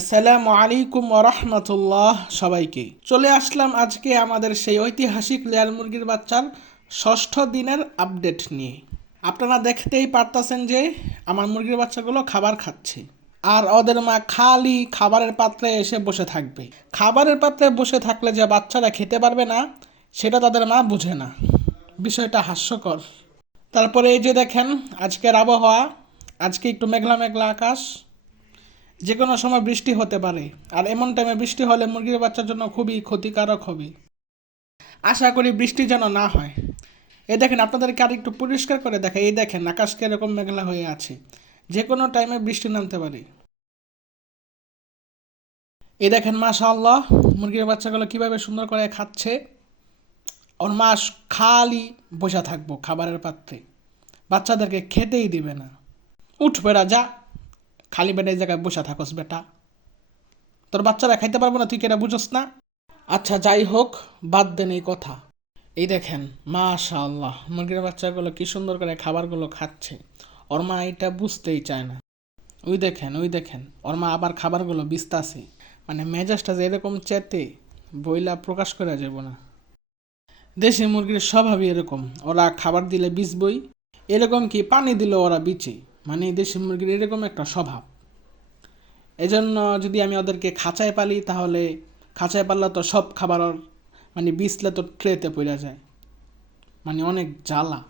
আসসালামু আলাইকুম ওয়া রাহমাতুল্লাহ। সবাইকে চলে আসলাম আজকে আমাদের সেই ঐতিহাসিক লেয়ার মুরগির বাচ্চার ষষ্ঠ দিনের আপডেট নিয়ে। আপনারা দেখতেই পারতেছেন যে আমার মুরগির বাচ্চাগুলো খাবার খাচ্ছে, আর ওদের মা খালি খাবারের পাত্রে এসে বসে থাকবে। খাবারের পাত্রে বসে থাকলে যে বাচ্চারা খেতে পারবে না সেটা তাদের মা বুঝে না। বিষয়টা হাস্যকর। তারপরে এই যে দেখেন আজকের আবহাওয়া, আজকে একটু মেঘলা মেঘলা আকাশ, যে কোনো সময় বৃষ্টি হতে পারে, আর এমন টাইমে বৃষ্টি হলে মুরগির বাচ্চার জন্য খুবই ক্ষতিকারক হবে। আশা করি বৃষ্টি যেন না হয়। এই দেখেন আপনাদেরকে আর একটু পরিষ্কার করে দেখে, এই দেখেন আকাশ কিরকম মেঘলা হয়ে আছে, যে কোনো টাইমে বৃষ্টি নামতে পারে। এই দেখেন মাশাআল্লাহ মুরগির বাচ্চাগুলো কিভাবে সুন্দর করে খাচ্ছে। ওর মাস খালি বসে থাকবো খাবারের পাত্রে, বাচ্চাদেরকে খেতেই দিবে না। উঠ বেড়া যা, খালি বেটা এই জায়গায় বসে থাকোস বেটা, তোর বাচ্চারা খাইতে পারবো না, তুই কেটা বুঝোস না? আচ্ছা যাই হোক, বাদ দেন এই কথা। এই দেখেন মাশাআল্লাহ মুরগির বাচ্চাগুলো কি সুন্দর করে খাবারগুলো খাচ্ছে। ওর মা এটা বুঝতেই চায় না। ওই দেখেন ওই দেখেন ওর মা আবার খাবারগুলো বিস্তাছে, মানে মেজাজটা যে এরকম চেতে বইলা প্রকাশ করা যাব না। দেশি মুরগির স্বভাবই এরকম, ওরা খাবার দিলে বিচবই, এরকম কি পানি দিলে ওরা বিচে, মানে দেশি মুরগির এরকম একটা স্বভাব। এজন্য যদি আমি ওদেরকে খাঁচায় পালি তাহলে খাঁচায় পারলে তো সব খাবার মানে বিছলে তো ট্রেতে পড়ে যায়, মানে অনেক জ্বালা।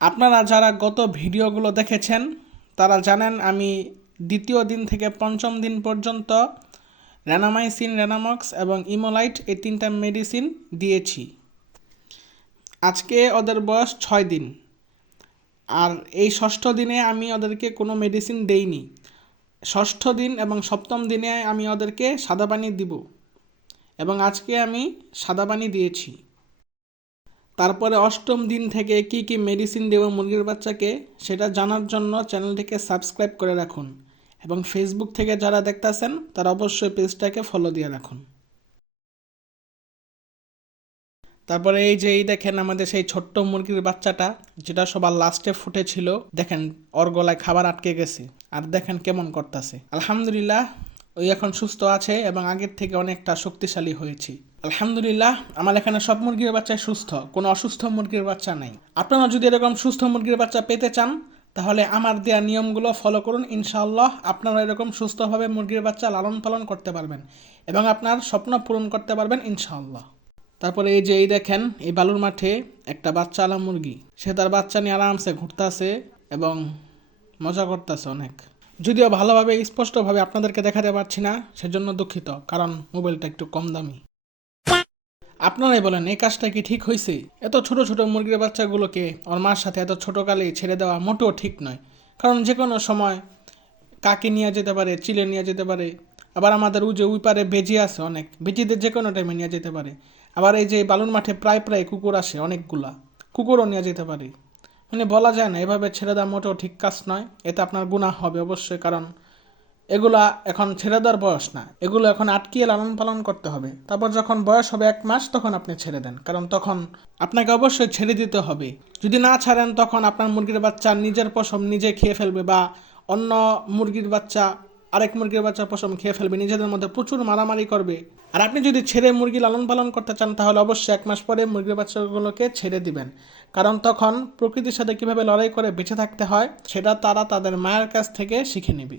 আপনারা যারা গত ভিডিওগুলো দেখেছেন তারা জানেন আমি দ্বিতীয় দিন থেকে পঞ্চম দিন পর্যন্ত রেনামাইসিন, রেনামক্স এবং ইমোলাইট এই তিনটা মেডিসিন দিয়েছি। আজকে ওদের বয়স 6 দিন, আর এই ষষ্ঠ দিনে আমি ওদেরকে কোনো মেডিসিন দেইনি। ষষ্ঠ দিন এবং সপ্তম দিনে আমি ওদেরকে সাদা পানি দিব, এবং আজকে আমি সাদা পানি দিয়েছি। তারপরে অষ্টম দিন থেকে কি কি মেডিসিন দেব মুরগির বাচ্চাকে সেটা জানার জন্য চ্যানেলটিকে সাবস্ক্রাইব করে রাখুন, এবং ফেসবুক থেকে যারা দেখতেছেন তারা অবশ্যই পেজটাকে ফলো দিয়ে রাখুন। তারপরে এই যে এই দেখেন আমাদের সেই ছোট্ট মুরগির বাচ্চাটা যেটা সবার লাস্টে ফুটেছিল, দেখেন ওর গলায় খাবার আটকে গেছে, আর দেখেন কেমন করতেছে। আলহামদুলিল্লাহ ওই এখন সুস্থ আছে এবং আগের থেকে অনেকটা শক্তিশালী হয়েছি। আলহামদুলিল্লাহ আমার এখানে সব মুরগির বাচ্চাই সুস্থ, কোনো অসুস্থ মুরগির বাচ্চা নাই। আপনারা যদি এরকম সুস্থ মুরগির বাচ্চা পেতে চান তাহলে আমার দেওয়া নিয়মগুলো ফলো করুন, ইনশাআল্লাহ আপনারা এরকম সুস্থভাবে মুরগির বাচ্চা লালন পালন করতে পারবেন এবং আপনার স্বপ্ন পূরণ করতে পারবেন ইনশাআল্লাহ। তারপরে এই যে এই দেখেন এই বালুর মাঠে একটা বাচ্চা আলা মুরগি, সে তার বাচ্চা নিয়ে আরামসে ঘুরতেছে এবং মজা করতেছে অনেক। যদিও ভালোভাবে স্পষ্টভাবে আপনাদেরকে দেখাতে পারছি না, সেজন্য দুঃখিত, কারণ মোবাইলটা একটু কম দামি। আপনারাই বলেন এই কাজটা কি ঠিক হয়েছে? এত ছোট ছোট মুরগির বাচ্চাগুলোকে ওর মার সাথে এত ছোটোকালেই ছেড়ে দেওয়া মোটেও ঠিক নয়, কারণ যে কোনো সময় কাকে নিয়ে যেতে পারে, চিলে নিয়ে যেতে পারে। আবার আমাদের ওই পারে বেজি আছে অনেক, বেজিদের যে কোনো টাইমে নিয়ে যেতে পারে। আবার এই যে বালুর মাঠে প্রায় প্রায় কুকুর আসে অনেকগুলা, কুকুরও নিয়ে যেতে পারে। মানে বলা যায় না, এভাবে ছেড়ে দেওয়া মোটেও ঠিক কাজ নয়, এতে আপনার গুনাহ হবে অবশ্যই, কারণ এগুলা এখন ছেড়ে দেওয়ার বয়স না, এগুলো এখন আটকিয়ে লালন পালন করতে হবে। তারপর যখন বয়স হবে 1 মাস তখন আপনি ছেড়ে দেন, কারণ তখন আপনাকে অবশ্যই ছেড়ে দিতে হবে। যদি না ছাড়েন তখন আপনার মুরগির বাচ্চা নিজের পশম নিজে খেয়ে ফেলবে, বা অন্য মুরগির বাচ্চা আরেক মুরগির বাচ্চা পশম খেয়ে ফেলবে, নিজেদের মধ্যে প্রচুর মারামারি করবে। আর আপনি যদি ছেড়ে মুরগি লালন পালন করতে চান তাহলে অবশ্যই 1 মাস পরে মুরগির বাচ্চাগুলোকে ছেড়ে দিবেন, কারণ তখন প্রকৃতির সাথে কীভাবে লড়াই করে বেঁচে থাকতে হয় সেটা তারা তাদের মায়ের কাছ থেকে শিখে নেবে।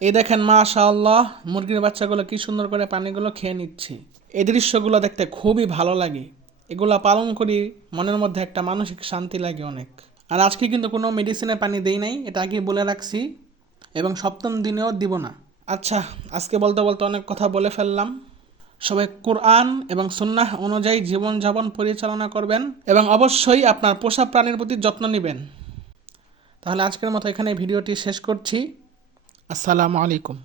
এই দেখেন মাশাআল্লাহ মুরগির বাচ্চাগুলো কি সুন্দর করে পানিগুলো খেয়ে নিচ্ছে। এই দৃশ্যগুলো দেখতে খুবই ভালো লাগে, এগুলা পালন করি মনের মধ্যে একটা মানসিক শান্তি লাগে অনেক। আর আজকে কিন্তু কোনো মেডিসিনে পানি দেই নাই, এটা আগে বলে রাখছি, এবং সপ্তম দিনেও দিব না। আচ্ছা আজকে বলতে বলতে অনেক কথা বলে ফেললাম। সবাই কোরআন এবং সুন্নাহ অনুযায়ী জীবনযাপন পরিচালনা করবেন, এবং অবশ্যই আপনার পোষা প্রাণীর প্রতি যত্ন নেবেন। তাহলে আজকের মতো এখানে ভিডিওটি শেষ করছি। আসসালামু আলাইকুম।